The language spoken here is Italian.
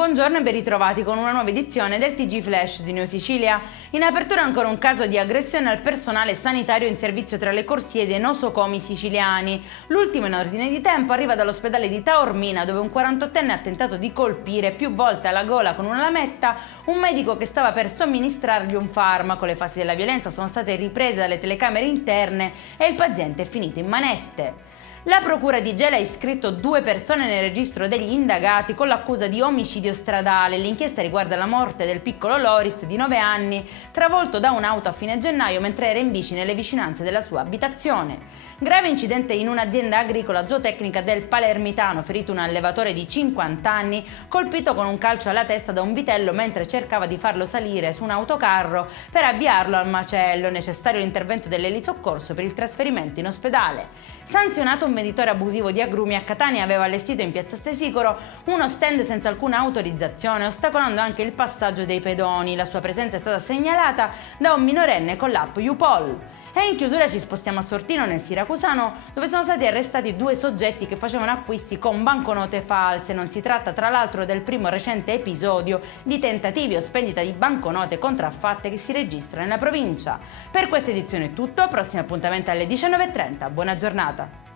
Buongiorno e ben ritrovati con una nuova edizione del TG Flash di Neo Sicilia. In apertura ancora un caso di aggressione al personale sanitario in servizio tra le corsie dei nosocomi siciliani. L'ultimo in ordine di tempo arriva dall'ospedale di Taormina, dove un 48enne ha tentato di colpire più volte alla gola con una lametta un medico che stava per somministrargli un farmaco. Le fasi della violenza sono state riprese dalle telecamere interne e il paziente è finito in manette. La procura di Gela ha iscritto 2 persone nel registro degli indagati con l'accusa di omicidio stradale. L'inchiesta riguarda la morte del piccolo Loris di 9 anni, travolto da un'auto a fine gennaio mentre era in bici nelle vicinanze della sua abitazione. Grave incidente in un'azienda agricola zootecnica del Palermitano, ferito un allevatore di 50 anni, colpito con un calcio alla testa da un vitello mentre cercava di farlo salire su un autocarro per avviarlo al macello. Necessario l'intervento dell'elisoccorso per il trasferimento in ospedale. Sanzionato un venditore abusivo di agrumi a Catania, aveva allestito in piazza Stesicoro uno stand senza alcuna autorizzazione, ostacolando anche il passaggio dei pedoni. La sua presenza è stata segnalata da un minorenne con l'app YouPol. E in chiusura ci spostiamo a Sortino, nel siracusano, dove sono stati arrestati 2 soggetti che facevano acquisti con banconote false. Non si tratta tra l'altro del primo recente episodio di tentativi o spendita di banconote contraffatte che si registra nella provincia. Per questa edizione è tutto, prossimo appuntamento alle 19:30. Buona giornata!